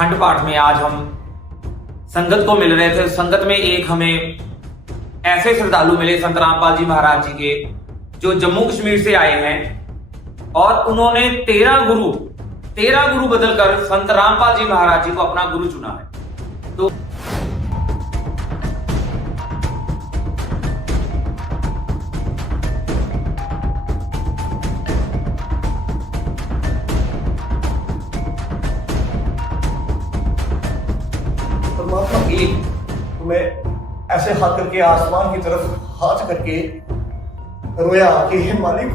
अखंड पाठ में आज हम संगत को मिल रहे थे। संगत में एक हमें ऐसे श्रद्धालु मिले संत रामपाल जी महाराज जी के, जो जम्मू कश्मीर से आए हैं और उन्होंने 13 गुरु बदलकर संत रामपाल जी महाराज जी को अपना गुरु चुना है। तो परमात्मा एक, तो मैं ऐसे हाथ करके आसमान की तरफ हाथ करके रोया कि हे मालिक,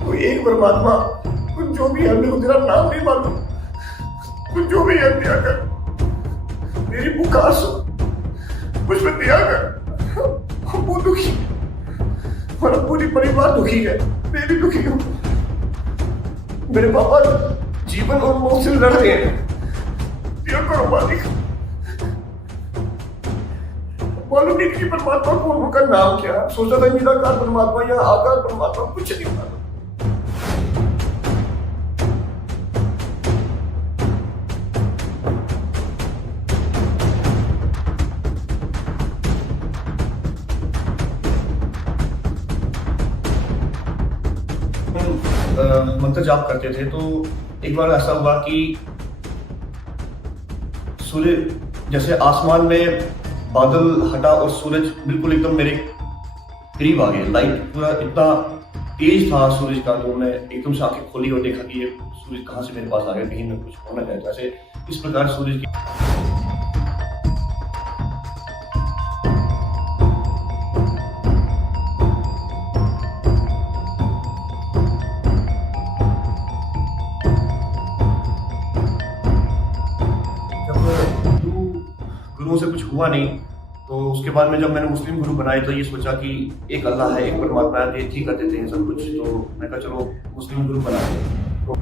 तो एक परमात्मा, कुछ जो भी है, मेरे को तेरा नाम नहीं मालूम, कुछ जो भी है दिया कर, मेरी पुकार सुन, मुझ पर दिया कर। वो दुखी, हमारा पूरी परिवार दुखी है, मैं भी दुखी हूँ। मेरे पापा जीवन और मौत से लड़ रहे हैं, दिया करो मालिक। मालूम नहीं कि परमात्मा कौन, उनका नाम क्या। सोचा था निराकार परमात्मा या आकार परमात्मा, कुछ नहीं मालूम। मंत्र जाप करते थे तो एक बार ऐसा हुआ कि सूर्य, जैसे आसमान में बादल हटा और सूरज बिल्कुल एकदम मेरे करीब आ गया। लाइट पूरा इतना तेज था सूरज का, तो मैं एकदम से आंखें खोली और देखा कि ये सूरज कहाँ से मेरे पास आ गया, कहीं में कुछ होना चाहिए। जैसे इस प्रकार सूरज की गुरुओं से कुछ हुआ नहीं, तो उसके बाद में जब मैंने मुस्लिम गुरु बनाए तो ये सोचा कि एक अल्लाह है, एक परमात्मा है, ये ठीक कर देते हैं सब कुछ। तो मैं कहा चलो मुस्लिम गुरु बनाते हैं। तो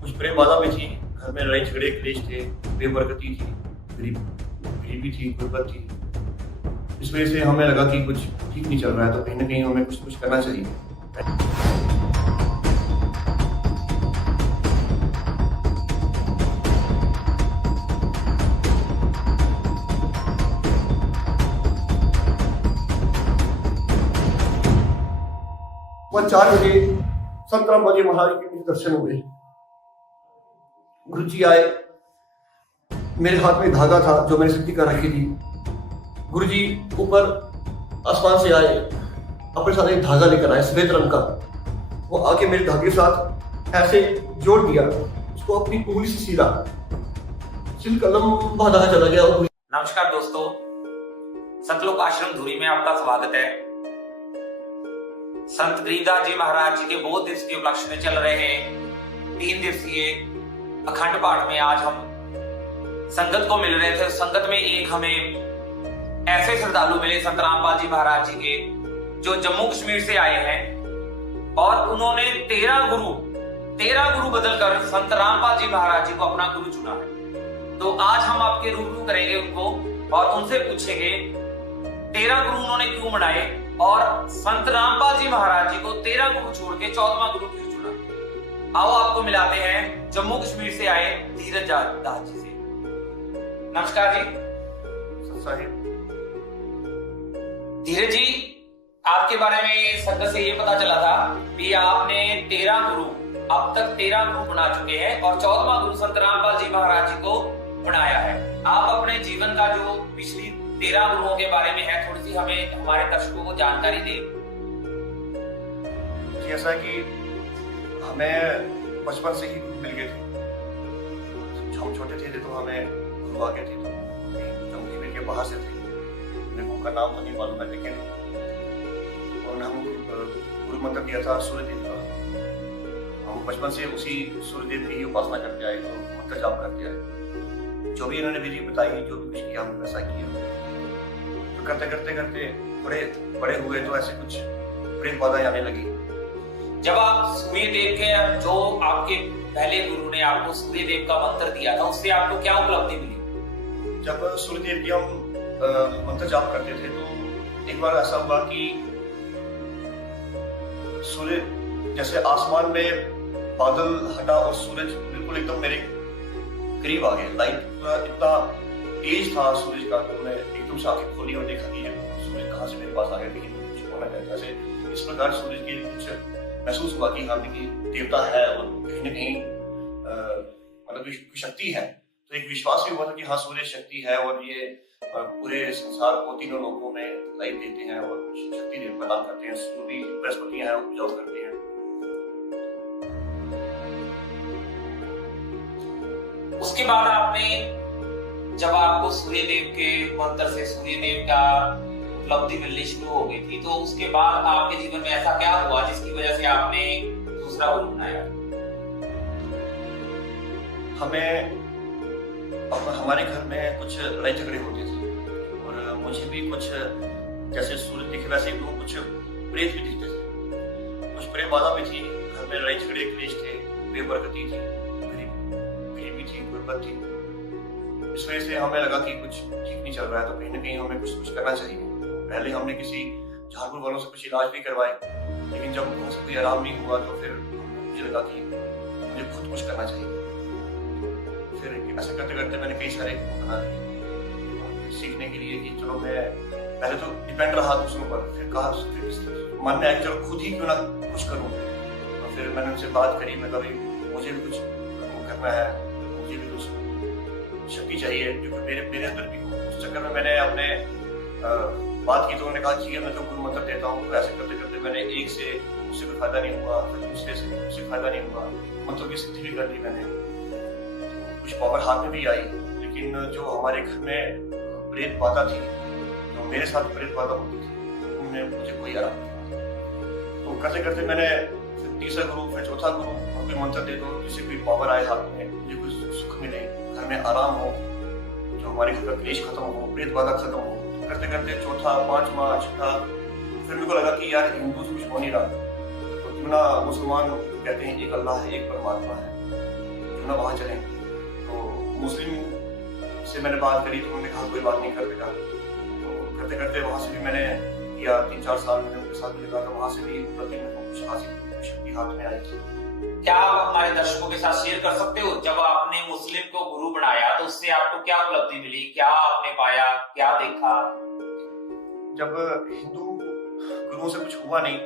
कुछ प्रेम बाधा भी थी, घर में लड़ाई झगड़े क्लेश थे, बेबरकती थी, गरीबी थी, गुर्बत थी। इस वजह से हमें लगा कि कुछ ठीक नहीं चल रहा है, तो कहीं ना कहीं हमें कुछ करना चाहिए। वह 4 बजे संत रामपाल जी महाराज के दर्शन हुए। गुरु जी आए, मेरे हाथ में धागा था जो मैंने सिद्धि कर रखी थी। गुरुजी ऊपर आसमान से आए, अपने साथ एक धागा लेकर आए सफेद रंग का। वो आके मेरे धागे के साथ ऐसे जोड़ दिया, उसको अपनी उंगली से सीधा, सिल कलम धागा चला गया। नमस्कार दोस्तों, सतलोक आश्रम धुरी में आपका स्वागत है। संत गरीबदास जी महाराज जी के बोध दिवस के उपलक्ष्य में चल रहे 3 दिवसीय अखंड पाठ में आज हम संगत को मिल रहे थे। संगत में एक हमें ऐसे श्रद्धालु मिले संत रामपाल जी महाराज जी के, जो जम्मू कश्मीर से आए हैं और उन्होंने 13 गुरु बदलकर संत रामपाल जी महाराज जी को अपना गुरु चुना है। तो आज हम आपके रूबरू करेंगे उनको और उनसे पूछेंगे 13 गुरु उन्होंने क्यों बनाए और संत रामपाल जी महाराज जी को 13 गुरु छोड़ के 14वां गुरु क्यों चुना। आओ आपको मिलाते हैं जम्मू कश्मीर से आए धीरज दास जी से। नमस्कार जी। धीरज जी, आपके बारे में संगत से ये पता चला था कि आपने 13 गुरु, अब तक 13 गुरु बना चुके हैं और 14वां गुरु संत रामपाल जी महाराज जी को बनाया है। आप अपने जीवन का जो पिछली 13 गुरुओं के बारे में है, थोड़ी सी हमें, हमारे दर्शकों को जानकारी दें। जैसा कि हमें बचपन से ही मिल गए थे, हम छोटे थे तो हमें गुरु आ गए थे, तो जम्मू कश्मीर के बाहर से थे, मेरे को उनका नाम तो नहीं मालूम है, लेकिन उन्होंने हमको गुरु मंत्र दिया था सूर्यदेव का। हम बचपन से उसी सूर्यदेव की उपासना करते आए, तो मंत्र जाप करते आए। जो भी इन्होंने विधि बताई, जो भी कुछ किया, हमने वैसा किया। तो करते करते करते बड़े हुए तो ऐसे कुछ प्रेम बाधाएं आने लगी। जब आप सूर्य देव के, जो आपके पहले गुरु ने आपको सूर्य देव का मंत्र दिया था, उससे आपको क्या उपलब्धि मिली? जब सूर्य देव की हम मंत्र जाप करते थे तो एक बार ऐसा हुआ कि सूर्य, जैसे आसमान में बादल हटा और सूरज बिल्कुल एकदम मेरे करीब आ गया। लाइट इतना तेज था सूरज का, तो मैं एकदम से आंखें खोली और देखा कि ये सूरज कहाँ से मेरे पास आ गया, लेकिन कुछ होना नहीं। जैसे इस प्रकार सूरज की कुछ महसूस हुआ कि हाँ कि देवता है और कहीं न कहीं मतलब शक्ति है। तो एक विश्वास भी हुआ था कि हाँ सूर्य शक्ति है और ये पूरे संसार को तीनों लोगों में लाइट देते हैं और शक्ति प्रदान करते हैं। सूर्य बृहस्पति है, उपजाऊ करते हैं। उसके बाद आपने, जब आपको सूर्य देव के मंत्र से सूर्य देव का उपलब्धि मिलनी शुरू हो गई थी, तो उसके बाद आपके जीवन में ऐसा क्या हुआ जिसकी वजह से आपने दूसरा गुरु बनाया? हमारे घर में कुछ लड़ाई झगड़े होते थे और मुझे भी कुछ, जैसे सूरज दिखे वैसे ही कुछ प्रेत भी दिखते थे। कुछ प्रेत बाधा भी थी, घर में लड़ाई झगड़े क्लेश थे, बेबरकती थी, गरीबी थी, गुर्बत थी। इस वजह से हमें लगा कि कुछ ठीक नहीं चल रहा है, तो कहीं ना कहीं हमें कुछ करना चाहिए। पहले हमने किसी झारखंड वालों से कुछ इलाज भी करवाए, लेकिन जब उनसे कोई आराम नहीं हुआ तो फिर मुझे लगा कि मुझे खुद कुछ करना चाहिए। फिर ऐसे करते करते मैंने कई सारे बना लिए सीखने के लिए कि चलो मैं पहले तो डिपेंड रहा दूसरों पर, फिर कहा मन में आया कि चलो खुद ही क्यों ना कुछ करूँ। तो फिर मैंने उनसे बात करी, मैं कभी मुझे भी कुछ करना है, मुझे भी कुछ शक्ति चाहिए क्योंकि मेरे अंदर भी। उस चक्कर में मैंने अपने बात की तो उन्होंने कहा ठीक है मैं तो गुरु मंत्र देता हूँ। तो ऐसे करते करते मैंने एक से उससे कोई फायदा नहीं हुआ, फिर दूसरे से उससे फायदा नहीं हुआ, मंत्रों की सिद्धि भी कर ली मैंने, कुछ पावर हाथ में भी आई। लेकिन जो हमारे घर में प्रेत बाधा थी, जो मेरे साथ प्रेत बाधा होती थी, उनमें मुझे कोई आराम नहीं। तो करते करते मैंने फिर तीसरा गुरु, फिर चौथा गुरु, और कोई मंत्र दे दो जिससे कोई पावर आए हाथ में, मुझे कुछ सुख मिले, घर में आराम हो, जो हमारे घर का क्लेश खत्म हो, प्रेत बाधा खत्म हो। करते करते चौथा, पांचवा, छठा, फिर मेरे को लगा कि यार हिंदू से कुछ हो नहीं रहा, तो क्यों ना मुसलमान कहते हैं एक अल्लाह है, एक परमात्मा है, क्यों ना वहां चलें। तो मुस्लिम से मैंने बात करी तो उन्होंने कहा कोई बात नहीं कर बेटा। तो करते करते वहां से भी मैंने किया, 3-4 साल मैंने उनके साथ मिला था, वहां से भी कुछ हासिल शक्ति हाथ में आई थी। क्या आप हमारे दर्शकों के साथ शेयर कर सकते हो, जब आपने मुस्लिम को गुरु बनाया तो उससे आपको क्या उपलब्धि मिली, क्या आपने पाया, क्या देखा? जब हिंदू गुरुओं से कुछ हुआ नहीं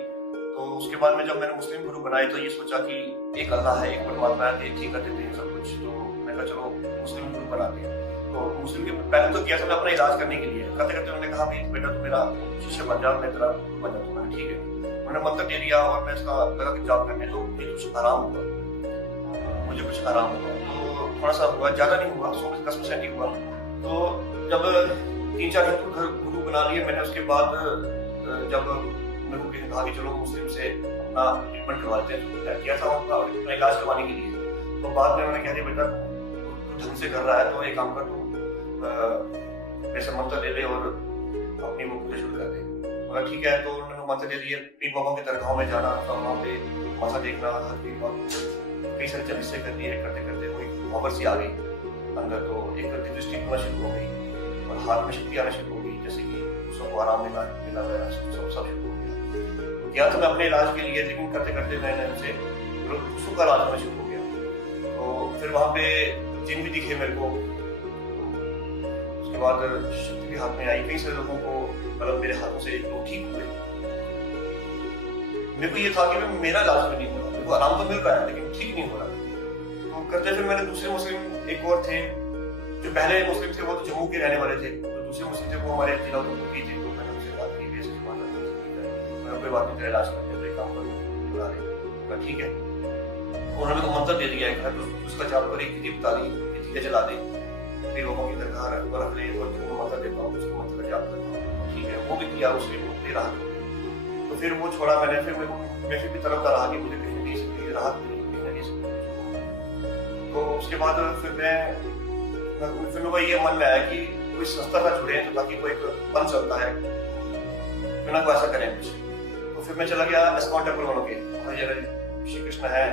तो उसके बाद में जब मैंने मुस्लिम गुरु बनाए तो ये सोचा कि एक अल्लाह है, एक परमात्मा है, एक ही कर देते हैं सब कुछ। तो मैंने कहा चलो मुस्लिम गुरु बनाते हैं। तो मुस्लिम के पहले तो किया था मैं अपना इलाज करने के लिए, करते करते उन्होंने कहा भाई बेटा तू मेरा शिष्य बन जा, मैं तेरा गुरु बन जाता हूँ। ठीक है, उन्होंने मंत्र दे दिया और मैं इसका लगा कि जाप करने, तो मुझे कुछ आराम हुआ, मुझे कुछ आराम हुआ। तो थोड़ा सा हुआ, ज्यादा नहीं हुआ, 10% ही हुआ। तो जब 3-4 हिंदू गुरु बना लिए मैंने, उसके बाद जब मेरे को कहा कि चलो मुस्लिम से अपना ट्रीटमेंट करवा लेते हैं, किया था उनका अपना इलाज करवाने के लिए। तो बाद में उन्होंने कहा दिया बेटा तू ढंग से कर रहा है तो एक काम कर, तू मेरे से मंत्र ले ले और अपनी मुख पूजा शुरू कर दे। मगर ठीक है, तो उन्होंने मंत्र दे दिए। पीर बाबा के दरगाहों में जाना, तो वहाँ पे माथा देखना, हर पीर बाबा कई सारे जलसे कर दिए। करते करते कोई पावर सी आ गई अंदर, तो एक दृष्टि होना शुरू हो गई और हाथ में शक्ति आना शुरू हो गई, जैसे कि सबको आराम मिला सब शुरू हो गया। तो किया था मैं अपने इलाज के लिए, लेकिन करते करते मैंने उनसे दूसरों का इलाज होना शुरू हो गया। तो फिर वहाँ पे जिन भी दिखे मेरे को, उसके बाद शक्ति भी हाथ में आई। कई सारे लोगों को मतलब मेरे हाथों से लोग ठीक हुए। मेरे को ये था कि मेरा इलाज भी नहीं हो रहा, मेरे को आराम तो मिल रहा है लेकिन ठीक नहीं हो रहा। तो करते फिर मैंने दूसरे मुस्लिम एक और थे, जो पहले मुस्लिम थे वो तो जम्मू के रहने वाले थे, तो दूसरे मुस्लिम थे वो हमारे जिला उधमपुर थे। तो मैंने उनसे बात की, वैसे मैंने कोई बात नहीं, तेरा इलाज करते तो काम करूँ बुला रहे, ठीक है। उन्होंने तो मंत्र दे दिया है, तो उसका जाप कर एक विधि बता दी, विधि चला दे, फिर लोगों की दरगाह रख ले और जो मंत्र देता हूँ उसको मंत्र का जाप करता, ठीक है। वो भी किया, उसके मुक्ति राहत। तो फिर वो छोड़ा मैंने, फिर मैं फिर भी तरफदार रहा कि मुझे कहीं ना कहीं राहत मिली, कहीं ना कहीं। तो उसके बाद फिर मेरे को ये मन में आया कि कोई संस्था का जुड़े तो ताकि वो एक बन सकता है, बिना को ऐसा करें कुछ। तो तो फिर मैं चला गया एस्कॉन टेम्पल वालों के, श्री कृष्ण है,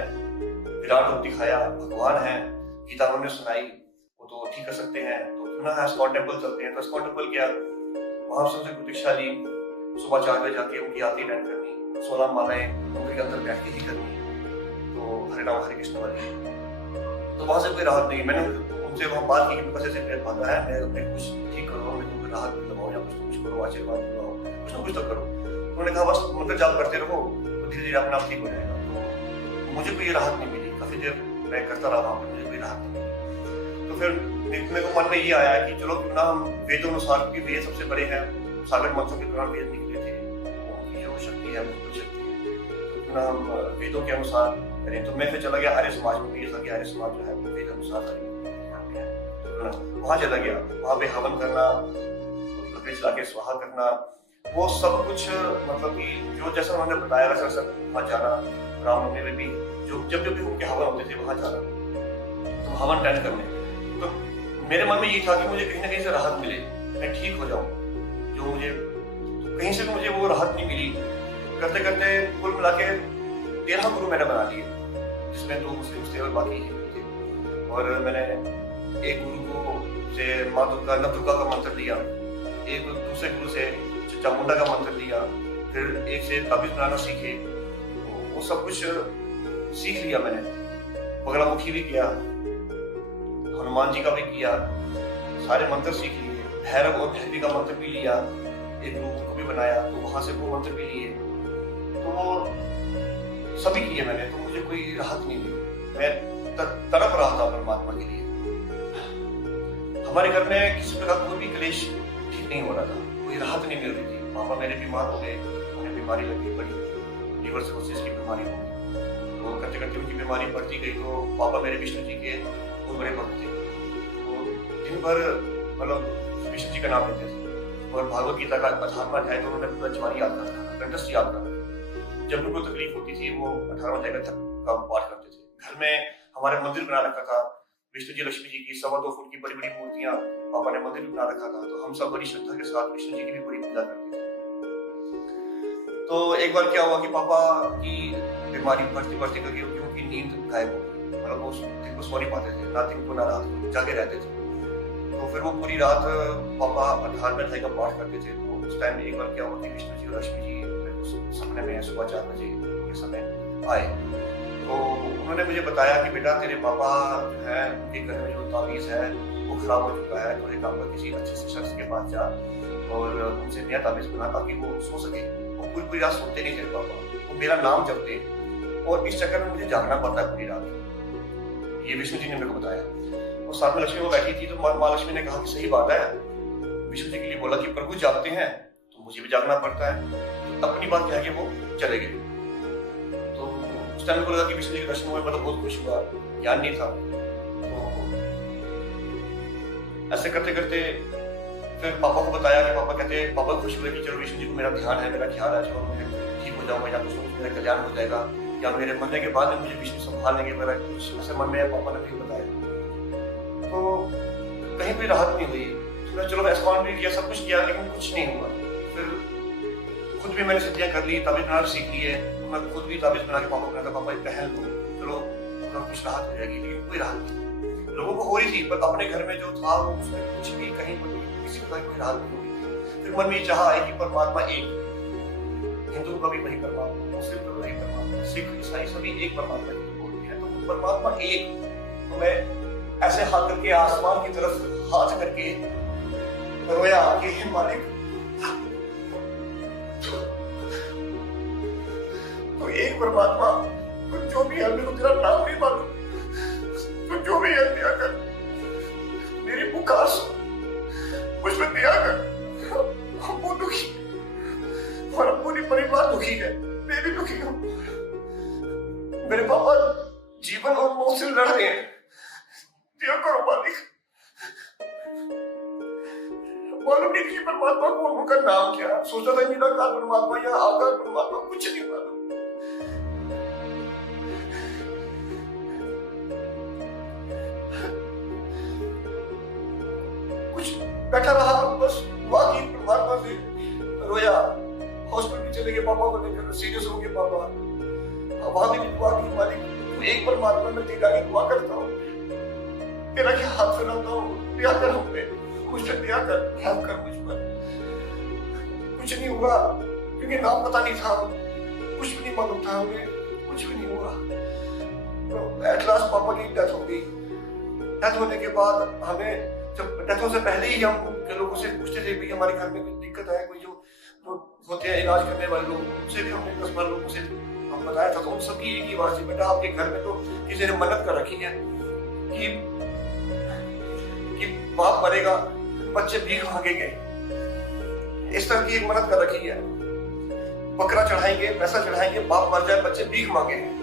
विराट रूप दिखाया, भगवान है, गीता उन्होंने सुनाई, वो तो ठीक कर सकते हैं, तो क्यों ना एस्कॉन टेम्पल चलते हैं। तो एस्कॉन टेम्पल गया, वहां सबसे प्रतीक्षा ली, सुबह 4 बजे जाके उनकी आरती अटेंड करनी, 16 मालाएं मंदिर के अंदर बैठ के ही करनी, तो हरे राम हरे कृष्ण वाली। तो वहां से कोई राहत नहीं। मैंने उनसे वहां बात की कि मेरे पास ऐसे पेट बांधा है, मैं कुछ ठीक करो, मेरे को राहत दिलवाओ या कुछ करो, आशीर्वाद दिलवाओ, कुछ ना कुछ तो करो। तो उन्होंने कहा बस मंत्र जाप करते रहो तो धीरे धीरे अपने आप ठीक हो जाएगा। तो मुझे कोई राहत नहीं मिली, काफी देर मैं करता रहा वहां पर, मुझे कोई राहत नहीं मिली। तो फिर मेरे को मन में ये आया कि चलो क्यों ना हम वेदों अनुसार, क्योंकि वेद सबसे बड़े हैं, सागर मंथों के दौरान वेद निकले थे, उनकी जो शक्ति है वो शक्ति है, तो क्यों ना हम वेदों के अनुसार करें। तो मैं फिर चला गया आर्य समाज में, ये था कि आर्य समाज जो है वो वेद अनुसार वहां चला गया, वहां पे हवन करना, लकड़ी जला के स्वाहा करना, वो सब कुछ मतलब कि जो जैसा उन्होंने बताया वैसा सब वहां जाना। रामनवमी में भी जो जब भी उनके हवन होते थे वहां जाना, तो हवन अटेंड करने। तो मेरे मन में ये था कि मुझे कहीं ना कहीं से राहत मिले, मैं ठीक हो जाऊं। जो मुझे कहीं से मुझे वो राहत नहीं मिली। करते करते कुल मिला के 13 गुरु मैंने बना लिए, जिसमें 2 मुस्लिम थे और बाकी हिंदू थे। और मैंने एक गुरु को से माँ दुर्गा नवदुर्गा का मंत्र लिया, एक दूसरे गुरु से चामुंडा का मंत्र लिया, फिर एक से ताबीज बनाना सीखे, वो सब कुछ सीख लिया मैंने। बगलामुखी भी किया, हनुमान जी का भी किया, सारे मंत्र सीख लिए। भैरव और भैरवी का मंत्र भी लिया, एक रूप को भी बनाया, तो वहां से वो मंत्र भी लिए, तो वो सभी किए मैंने। तो मुझे कोई राहत नहीं मिली, मैं तड़प रहा था परमात्मा के लिए। हमारे घर में किसी प्रकार कोई भी क्लेश ठीक नहीं हो रहा था, कोई राहत नहीं मिल रही थी। पापा मेरे बीमार हो गए, उन्हें बीमारी लगी, बड़ी लीवर सर्रोसिस की बीमारी हो गई। तो करते करते उनकी बीमारी बढ़ती गई। तो पापा मेरे विष्णु जी के बहुत बड़े भक्त थे, तो दिन भर मतलब विष्णु जी का नाम लेते थे और भागवत गीता का 18वां अध्याय तो उन्होंने पूरा जवानी याद करता था, कंठस्थ याद करता था। जब उनको तकलीफ होती थी वो 18वां अध्याय का पाठ करते थे। घर में हमारे मंदिर बना रखा था, विष्णु जी लक्ष्मी जी की 2.25 फुट की बड़ी बड़ी मूर्तियां पापा ने मंदिर बना रखा था। तो हम सब बड़ी श्रद्धा के साथ विष्णु जी की भी बड़ी पूजा करते थे। तो एक बार क्या हुआ कि पापा की बीमारी बढ़ती बढ़ती करके उनकी नींद गायब हो गई, मतलब वो दिन को सो नहीं पाते थे, ना दिन को ना रात को जागे रहते थे। तो फिर वो पूरी रात पापा 18वें अध्याय का पाठ करते थे। तो उस टाइम एक बार क्या हुआ कि विष्णु जी और लक्ष्मी जी सपने में सुबह 4 बजे के समय आए। तो उन्होंने मुझे बताया कि बेटा तेरे पापा जो है उनके घर में जो ताबीज है वो खराब हो चुका है, तो एक काम कर किसी अच्छे से शख्स के पास जा और उनसे नया ताबीज बना ताकि वो सो सके। वो पूरी रात सोते नहीं थे पापा, वो मेरा नाम जपते और इस चक्कर में मुझे जागना पड़ता है पूरी रात। ये विष्णु जी ने मेरे को बताया। और साथ में लक्ष्मी वो बैठी थी, तो माँ लक्ष्मी ने कहा कि सही बात है, विष्णु जी के लिए बोला कि प्रभु जागते हैं तो मुझे भी जागना पड़ता है। तो अपनी बात कह के वो चले गए। तो उस टाइम को लगा कि विष्णु जी के दर्शन हुए, मतलब बहुत खुश हुआ, ज्ञान नहीं था। तो ऐसे करते करते फिर पापा को बताया कि पापा कहते पापा खुश हुए कि चलो विष्णु जी को मेरा ध्यान है, मेरा ख्याल है, चलो मैं ठीक हो जाऊंगा या कुछ मेरा कल्याण हो जाएगा, या मेरे मरने के बाद में मुझे विष्णु संभाल लेंगे, मेरा कुछ ऐसे मन में पापा ने मुझे बताया। तो कहीं भी राहत नहीं हुई। चलो एस्कॉन भी किया, सब कुछ किया, लेकिन कुछ नहीं हुआ। फिर खुद भी मैंने सिद्धियां कर ली, ताबीज बनाना सीख ली है। तो मैं खुद भी ताबीज बना के पापा को कहता, पापा एक पहल दो, चलो कुछ राहत हो जाएगी। लेकिन कोई राहत नहीं, लोगों को हो रही थी, पर अपने घर में जो था उसमें कुछ भी कहीं पर किसी को कोई राहत नहीं हो रही थी। फिर मन में चाहा है कि परमात्मा एक, हिंदू का भी वही परमात्मा, मुस्लिम का भी वही परमात्मा, सिख ईसाई सभी एक परमात्मा की बोलते हैं, तो परमात्मा एक। तो मैं ऐसे हाथ करके आसमान की तरफ हाथ करके रोया कि हे मालिक, तो एक परमात्मा, तो जो भी है, मेरे को तेरा नाम नहीं मालूम, तो जो भी है दिया कर, मेरी पुकार सुन, मुझ में दिया कर। हम बहुत दुखी और पूरी परिवार दुखी है, मैं भी दुखी हूँ। मेरे पापा जीवन और मौत से लड़ रहे हैं, दिया करो मालिक। मालूम नहीं कि परमात्मा को उनका नाम क्या, सोचा था निराकार परमात्मा या आकार परमात्मा, कुछ नहीं मालूम। कुछ बैठा रहा, बस वाकई परमात्मा से रोया, हॉस्पिटल में चले चले गए पापा को लेकर, सीरियस हो गए पापा। वहां भी दुआ की, मालिक तू एक परमात्मा में तेरा की दुआ करता हूँ, तेरा क्या हाथ फैलाता हूँ, दया कर हम पे, मुझ पर दया कर, ख्याल कर मुझ पर। कुछ नहीं हुआ क्योंकि नाम पता नहीं था, कुछ भी नहीं मालूम था हमें, कुछ भी नहीं हुआ। तो एट लास्ट पापा की डेथ हो गई। डेथ होने के बाद हमें, जब डेथ से पहले ही हम लोगों से पूछते थे भी हमारे घर में कोई दिक्कत है, कोई जो होते हैं इलाज करने वाले लोग, उनसे भी हमने 10-12 लोगों से हम बताया था। तो उन सबकी एक ही बात थी, बेटा आपके घर में तो किसी ने मन्नत कर रखी है कि बाप मरेगा बच्चे भीख मांगेंगे, इस तरह की एक मन्नत कर रखी है। बकरा चढ़ाएंगे, पैसा चढ़ाएंगे, बाप मर जाए बच्चे भीख मांगेंगे।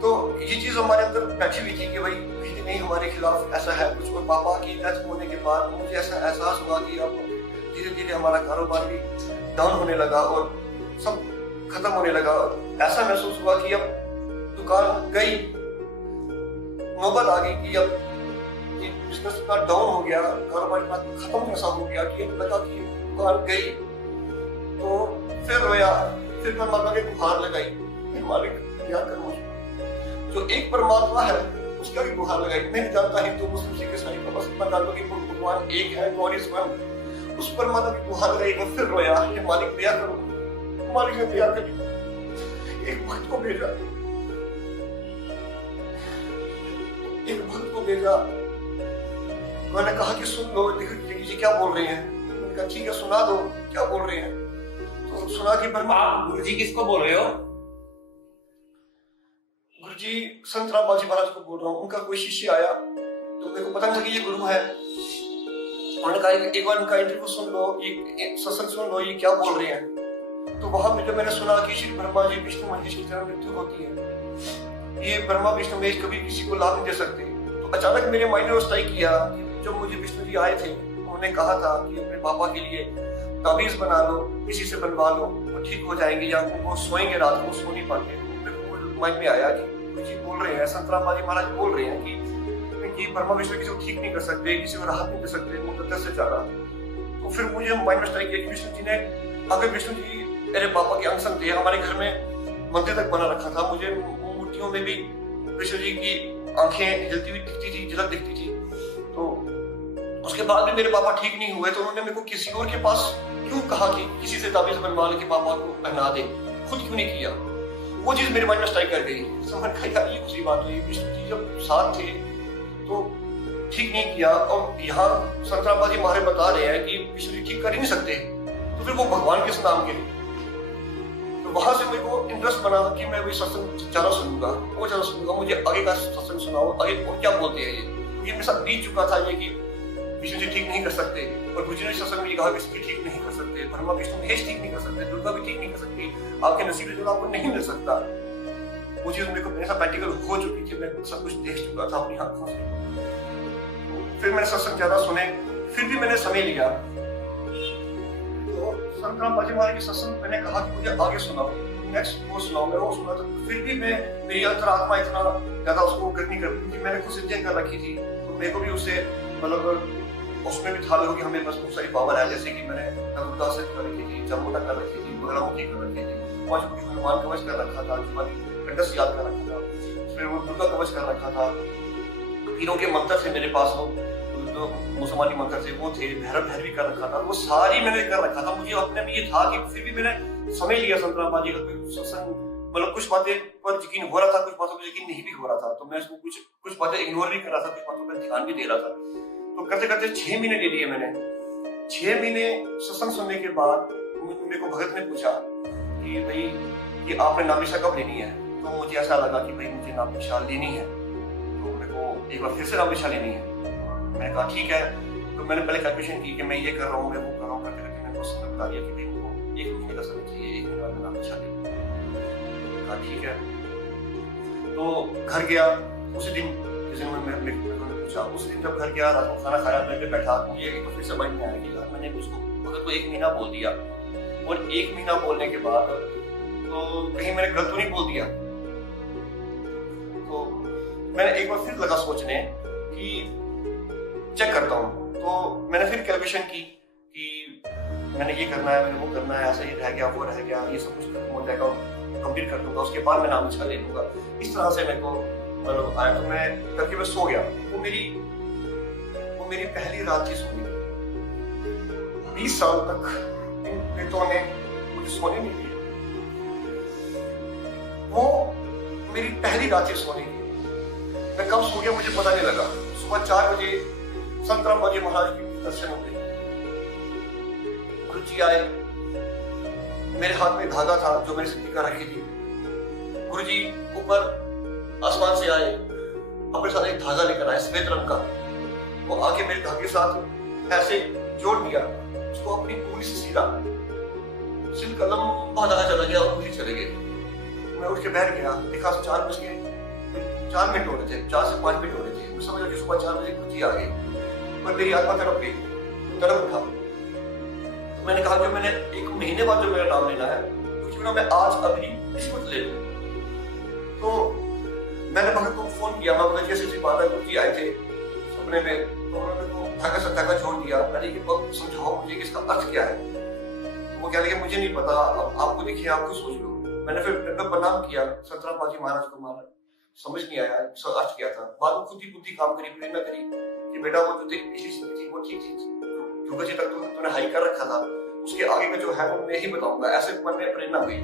तो ये चीज हमारे अंदर बैठी हुई थी कि भाई कहीं नहीं हमारे खिलाफ ऐसा है कुछ। और पापा की डेथ होने के बाद मुझे ऐसा एहसास हुआ कि अब धीरे धीरे हमारा कारोबार भी डाउन होने लगा और सब खत्म होने लगा। ऐसा महसूस हुआ कि अब दुकान गई, नौबत आ गई कि अब बिजनेस इतना डाउन हो गया, कारोबार इतना खत्म जैसा हो गया कि अब लगा कि दुकान गई। तो फिर रोया, फिर परमात्मा के गुहार लगाई, मालिक क्या करूं, जो एक परमात्मा है उसका भी गुहार लगाई। नहीं जानता हिंदू मुस्लिम सिख ईसाई का, बस इतना जान लो कि भगवान एक है, गॉड इज वन। उस परमात्मा की गुहार लगाई और फिर रोया कि मालिक दया करो। मालिक ने दया करी, एक भक्त को भेजा, एक भक्त को भेजा। मैंने कहा कि सुन लो, देखो जी क्या बोल रहे हैं। मैंने कहा ठीक है सुना दो, क्या बोल रहे हैं। तो सुना कि आप गुरुजी किसको बोल रहे हो? गुरुजी संत रामपाल जी महाराज को बोल रहा हूँ। उनका कोई शिष्य आया तो मेरे को पता नहीं था कि ये गुरु है। उन्होंने कहा एक बार उनका इंटरव्यू सुन लो, ये सत्संग सुन लो, ये क्या बोल रहे हैं। तो वहां पे जब मैंने सुना कि श्री ब्रह्मा जी विष्णु महेश की तरह मृत्यु होती है, ये ब्रह्मा विष्णु महेश कभी किसी को लाभ नहीं दे सकते। तो अचानक मेरे माइंड ने स्ट्राइक किया। जब मुझे विष्णु जी आए थे, उन्होंने कहा था कि अपने पापा के लिए ताबीज बना लो, किसी से बनवा लो, वो ठीक हो जाएंगे, या वो सोएंगे रात को, सो नहीं पाते। मेरे माइंड में आया कि जी बोल रहे हैं, संत रामपाल जी महाराज बोल रहे हैं कि ब्रह्मा विष्णु किसी को ठीक नहीं कर सकते, किसी को राहत नहीं दे सकते, मुद्दत से ज्यादा। तो फिर मुझे माइंड में स्ट्राइक किया कि विष्णु जी ने, अगर विष्णु जी मेरे पापा के अंग संग थे, हमारे घर में मंदिर तक बना रखा था, मुझे मूर्तियों में भी विष्णु जी की आंखें हिलती हुई दिखती थी, झलक दिखती थी। तो उसके बाद भी मेरे पापा ठीक नहीं हुए, तो उन्होंने मेरे को किसी और के पास क्यों कहा कि किसी से ताबीज बनवा ले कि पापा को पहना दे, खुद क्यों नहीं किया। वो चीज मेरे माइंड में स्ट्राइक कर गई। समझ गया ये दूसरी बात हुई, विष्णु जी जब साथ थे तो ठीक नहीं किया। और यहाँ संत रामपाल जी महाराज बता रहे हैं कि विष्णु जी ठीक कर ही नहीं सकते, तो फिर वो भगवान किस नाम के। तो वहां से मेरे को इंटरेस्ट बना कि मैं वही सत्संग ज्यादा सुनूंगा, वो ज्यादा सुनूंगा, मुझे आगे का सत्संग सुनाओ, आगे वो क्या बोलते हैं। ये मेरे साथ बीत चुका था ये कि विष्णु जी ठीक नहीं कर सकते, और गुरु जी ने सत्संग में कहा विष्णु जी ठीक नहीं कर सकते, ब्रह्मा विष्णु महेश ठीक नहीं कर सकते, दुर्गा भी ठीक नहीं कर सकती, आपके नसीब में आपको नहीं मिल सकता। वो चीज मेरे को मेरे साथ प्रैक्टिकल हो चुकी थी, मैं सब कुछ देख चुका था अपनी आंखों से। फिर मैंने सत्संग ज्यादा सुने, फिर भी मैंने समय लिया। तो संत रामपाल जी महाराज के सत्संग मैंने कहा कि मुझे आगे सुनाओ, नेक्स्ट वो सुनाओ। मैं वो सुना, तो फिर भी मैं, मेरी अंतरात्मा इतना ज्यादा उसको नहीं कर, क्योंकि मैंने कुछ सिद्धियां कर रखी थी, तो मेरे को भी उससे मतलब उसमें भी था कि हमें बस बहुत सारी पावर है। जैसे कि मैंने नगुदा से कर रखी थी, जमुना कर रखी थी, बगलामुखी कर रखी थी, पांच मुखी हनुमान कवच कर रखा था, कंडस याद कर रखा था, फिर वो दुर्गा कवच कर रखा था। तीनों के मंत्र थे मेरे पास, वो मुसलमानी मंत्र थे वो थे, भैरव भैरवी कर रखा था, वो सारी मैंने कर रखा था। मुझे अपने में ये था कि फिर भी मैंने समय लिया संत रामपाल जी का सत्संग, मतलब कुछ बातें पर यकीन हो रहा था, कुछ बातों पर यकीन नहीं भी हो रहा था। तो मैं उसको कुछ बातें इग्नोर भी कर रहा था, कुछ बातों पर ध्यान भी दे रहा था। तो करते करते 6 महीने ले लिए मैंने। 6 महीने सत्संग सुनने के बाद मेरे को भगत ने पूछा कि भाई कि आपने नाभिशा कब लेनी है। तो मुझे ऐसा लगा कि भाई मुझे नाभिशा लेनी है, तो मेरे को एक बार फिर से नाभिशा लेनी है। मैंने कहा ठीक है। तो मैंने पहले कैलकुलेशन की कि मैं ये कर रहा हूँ, मैं वो कर रहा हूँ, करते करते मैंने उससे बता दिया कि भाई मुझको 1 महीने का समय चाहिए, 1 महीने बाद नाभिशा ले। कहा ठीक है। तो घर गया उसी दिन, जिस दिन मैं उस दिन जब घर गया, रात को खाना खाया, मैं बैठा, मुझे एक फिर समझ में आया कि यार मैंने उसको अगर तो 1 महीना बोल दिया, और 1 महीना बोलने के बाद तो कहीं मैंने गलत तो नहीं बोल दिया। तो मैंने एक बार फिर लगा सोचने कि चेक करता हूँ। तो मैंने फिर कैलकुलेशन की कि मैंने ये करना है, मैंने वो करना है, ऐसा ही रह गया, वो रह गया, ये सब कुछ खत्म हो जाएगा, कंप्लीट कर दूंगा, उसके बाद मैं नाम निशान ले लूंगा। इस तरह से मेरे को मतलब आया, तो मैं करके मैं सो गया। वो मेरी पहली रात थी सोने की। 20 साल तक इन प्रेतों ने मुझे सोने नहीं दिया। वो मेरी पहली रात थी सोने की। मैं कब सो गया मुझे पता नहीं लगा। सुबह 4 बजे संत राम बाजी महाराज के दर्शन हो गए। गुरु जी आए, मेरे हाथ में धागा था जो मैंने सिद्धि का रखी थी। गुरु जी ऊपर आसमान से आए, अपने साथ एक धागा लेकर आए सफेद रंग का। वो आके मेरे धागे के साथ ऐसे जोड़ दिया, उसको अपनी उंगली से सीधा, सिल का लंबा धागा चला गया और उंगली चले गए। मैं उठ के बैठ गया, देखा 4 बज के 4 मिनट हो रहे थे, 4 से 5 मिनट हो रहे थे। मैं समझ गया सुबह 4 बजे गुरु जी आ गए, पर मेरी आत्मा तड़प गई, तड़प उठा। तो मैंने कहा जो मैंने 1 महीने बाद जो मेरा नाम लेना है, क्योंकि मैं आज अभी रिश्वत ले लूं। तो मैंने भगत को फोन किया, मैं बोला जैसे बात है, गुरु जी आए थे सपने में, तो उन्होंने को धागा से धागा जोड़ दिया। मैंने ये बात समझाओ मुझे कि इसका अर्थ क्या है। तो वो कह रहे मुझे नहीं पता, अब आपको देखिए, आपको सोच लो। मैंने फिर प्रणाम किया संतराम बाजी महाराज को, महाराज समझ नहीं आया अर्थ क्या था। बाद में खुद ही बुद्धि काम करी, प्रेरणा करी कि बेटा वो जो तेरी पिछली स्थिति थी वो ठीक थी, जो बजे तक तूने हाई कर रखा था, उसके आगे का जो है वो मैं ही बताऊंगा। ऐसे मन में प्रेरणा हुई।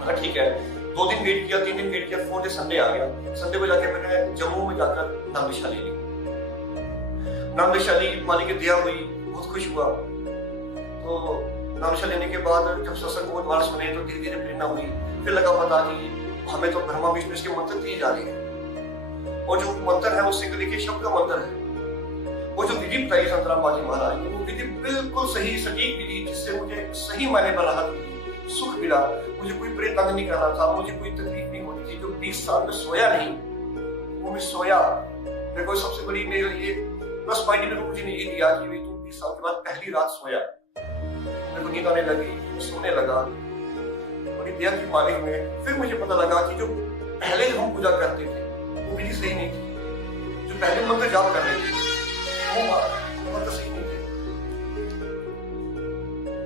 हाँ ठीक है। 2 दिन वेट किया, 3 दिन वेट किया, 4 डे संडे आ गया। संडे को जाके मैंने जम्मू में जाकर नाम निशानी ली। नाम निशानी मालिक की दया हुई, बहुत खुश हुआ। तो नाम निशान लेने के बाद जब सत्संग को दोबारा सुने तो धीरे धीरे प्रेरणा हुई। फिर लगा पता कि हमें तो ब्रह्मा विष्णु इसके मंत्र दिए जा रहे हैं, और जो मंत्र है वो सिंगल एक शब्द का मंत्र है। वो जो विधि बताई संतराम बाजी महाराज ने, वो विधि बिल्कुल सही सटीक विधि, जिससे मुझे सही मायने पर राहत मिली, सुख मिला। मुझे कोई परेशान नहीं करना था, मुझे कोई तकलीफ नहीं होती थी। जो 20 साल में सोया नहीं, वो मैं सोया। मेरे को सबसे बड़ी मेरे लिए प्लस पॉइंट में मुझे ये दिया कि तुम 20 साल के बाद पहली रात सोया। मेरे को नींद आने लगी, सोने लगा, बड़ी दया की मालिक में। फिर मुझे पता लगा कि जो पहले हम पूजा करते थे वो विधि सही नहीं थी। जो पहले मंत्र जाप कर रहे थे वो मंत्र सही नहीं थे।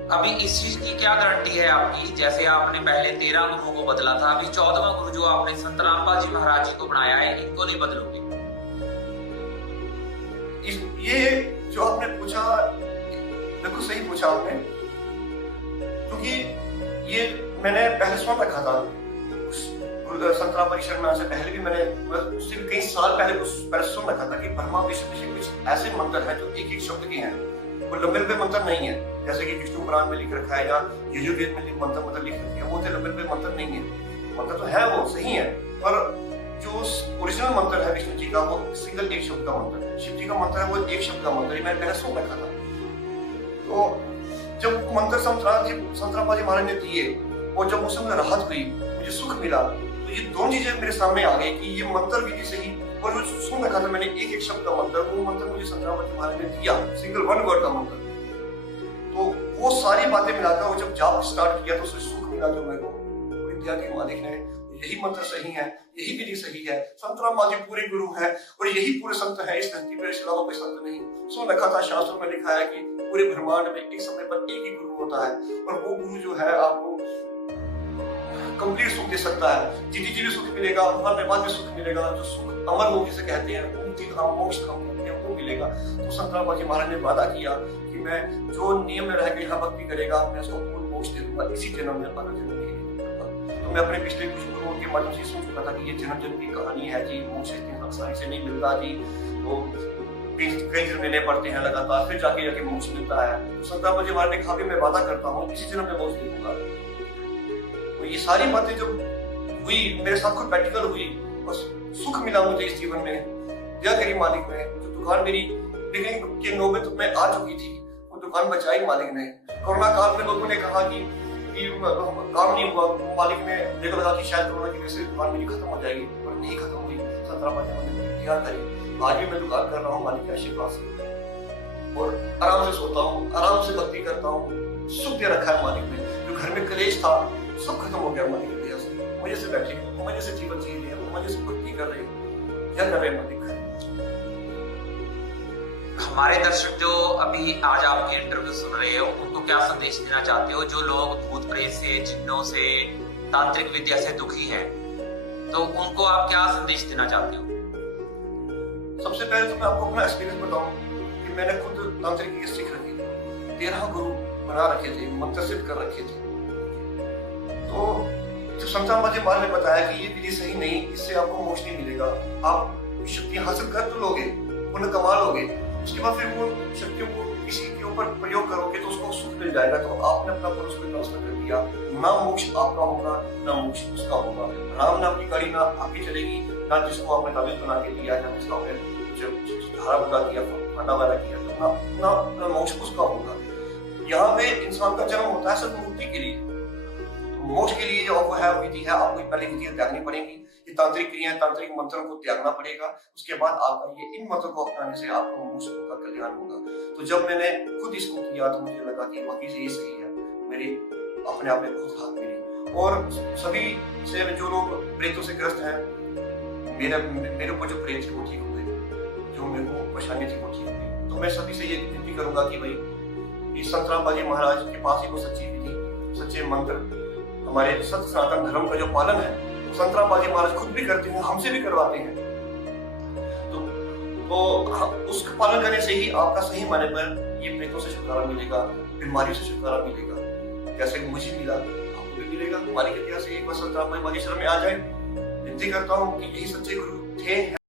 अभी इस चीज की क्या गारंटी है आपकी? जैसे आपने पहले 13 गुरुओं को बदला था, अभी 14वां गुरु जो आपने संत रामपाल जी महाराज जी को बनाया है, इनको नहीं बदलोगे? ये जो आपने पूछा बिल्कुल सही पूछा आपने, क्योंकि ये मैंने पहले सुन रखा था संत रामपाल शर्मा से पहले भी। मैंने उससे कई साल पहले सुन रखा था कि ब्रह्मा विष्णु कुछ ऐसे मंत्र हैं जो एक शब्द के हैं, वो लंबे मंत्र नहीं है। जैसे कि विष्णु पुराण में लिख रखा है या यजुर्वेद में मंत्र लिख रखे हैं, वो तो लंबे मंत्र नहीं है। मंत्र तो है, वो सही है, पर जो ओरिजिनल मंत्र है विष्णु जी का वो सिंगल एक शब्द का मंत्र है। शिव जी का मंत्र है वो एक शब्द का मंत्र है। मैंने पहले सुन रखा था। तो जब मंत्र संत रामपाल जी महाराज ने दिए और जब उस समय राहत हुई, मुझे सुख मिला, तो ये दोनों चीजें मेरे सामने आ गई कि ये मंत्र विधि सही, और जो सुन रखा था मैंने एक शब्द का मंत्र, वो मंत्र मुझे संत रामपाल जी महाराज ने दिया, सिंगल 1 वर्ड का मंत्र। तो वो सारी बातें मिलाकर वो जब जाप स्टार्ट किया तो उससे सुख मिला जो मेरे को। विद्या के मालिक ने यही मंत्र सही है, यही विधि सही है। संत रामपाल जी पूरे गुरु है और यही पूरे संत है इस धरती पर, इसके अलावा कोई संत नहीं। सुन रखा था, शास्त्रों में लिखा है कि पूरे ब्रह्मांड में एक समय पर एक ही गुरु होता है, और वो गुरु जो है आपको कंप्लीट सुख दे सकता है। जीती जी भी सुख मिलेगा, मरने बाद भी सुख मिलेगा। जो सुख अमर लोग जिसे कहते हैं, मुक्ति धाम मोक्ष धाम वो मिलेगा। तो संत रामपाल जी महाराज ने वादा किया कि मैं जो नियम में रह के यहाँ भक्ति करेगा, मैं उसको पूर्ण मोक्ष दे दूंगा, इसी जन्म में, अगले जन्म में। तो मैं अपने पिछले कुछ गुरुओं के माध्यम से सोच चुका था कि ये जन्म की कहानी है जी, मोक्ष इतनी आसानी से नहीं मिलता जी, तो कई जन्म लेने पड़ते हैं लगातार, फिर जाके मोक्ष मिलता है। तो संत रामपाल जी महाराज ने कहा कि मैं वादा करता हूँ इसी जन्म में मोक्ष दे दूंगा। तो ये सारी बातें जब हुई मेरे साथ, कोई प्रैक्टिकल हुई और सुख मिला मुझे इस जीवन में, दया करी मालिक ने। जो दुकान मेरी बिगनिंग के नौबत तो मैं आ चुकी थी, वो दुकान बचाई मालिक ने। कोरोना काल में लोगों ने कहा कि काम नहीं हुआ, मालिक ने देखा लगा कि शायद कोरोना की वजह से दुकान मेरी खत्म हो जाएगी, पर नहीं खत्म हुई। संत रामपाल जी ने दया करी, आज भी मैं दुकान कर रहा हूँ मालिक के आशीर्वाद से, और आराम से सोता हूँ, आराम से भक्ति करता हूँ। सुख दे रखा है मालिक ने। जो घर में कलेश था सब खत्म हो गया मालिक की दया से। मजे से बैठे, मजे से जीवन जी रहे हैं, मजे से भक्ति कर रहे हैं, क्या कर रहे हैं मालिक। हमारे दर्शक जो अभी आज आपके इंटरव्यू सुन रहे हो, उनको क्या संदेश देना चाहते हो? जो लोग भूत प्रेत से, जिन्नों से, तांत्रिक विद्या से दुखी हैं, तो उनको आप क्या संदेश देना चाहते हो? सबसे पहले तो मैं आपको अपना एक्सपीरियंस बताऊं कि मैंने खुद तांत्रिक की सीख रखी थी, 13 गुरु बना रखे थे, मंत्र सिद्ध कर रखे थे। तो जो संतराम बाजी महाराज ने बताया कि ये विधि सही नहीं, इससे आपको मोक्ष नहीं मिलेगा, आप शक्ति हासिल कर तो लोगे, पुण्य कमा लोगे, उसके बाद फिर वो शक्तियों को किसी के ऊपर प्रयोग करोगे तो उसको सुख मिल जाएगा। तो आपने अपना पर उसमें ट्रांसफर कर दिया, ना मोक्ष आपका होगा ना मोक्ष उसका होगा। राम नाम की गाड़ी ना आपकी चलेगी, ना जिसको आपने ताबीज बना के दिया, ना जिसको आपने धारा बना दिया, फंडा वाला किया, तो ना मोक्ष उसका होगा। यहाँ पे इंसान का जन्म होता है सिर्फ मुक्ति के लिए। मोक्ष के लिए जो आपको है विधि है, आपको पहले विधियां त्यागनी पड़ेंगी। ये तांत्रिक क्रियाएं, तांत्रिक मंत्रों को त्यागना पड़ेगा। उसके बाद आपका ये इन मंत्रों को अपनाने से आपको मोक्ष का कल्याण होगा। तो जब मैंने खुद इसको किया तो मुझे लगा कि वाकई से ये सही है, मेरी अपने आप में बहुत हाथ मिली। और सभी से जो लोग प्रेतों से ग्रस्त हैं, मेरे ऊपर जो प्रेत थे वो ठीक हुए, जो मेरे को परेशानी थी वो ठीक हुई। तो मैं सभी से ये विनती करूंगा कि भाई इस संतराम बाजी महाराज के पास ही वो सच्ची विधि, सच्चे मंत्र, हमारे सत्य सनातन धर्म का जो पालन है, तो संतराम बाजी महाराज खुद भी करते हैं, हमसे भी करवाते हैं। तो उसका पालन करने से ही आपका सही माने पर ये प्रेतों से छुटकारा मिलेगा, बीमारियों से छुटकारा मिलेगा। जैसे मुझे मिला आपको भी मिलेगा। हमारी कृपया से एक बार संतराम बाजी शरण में आ जाए। विनती करता हूँ कि यही सच्चे गुरु थे।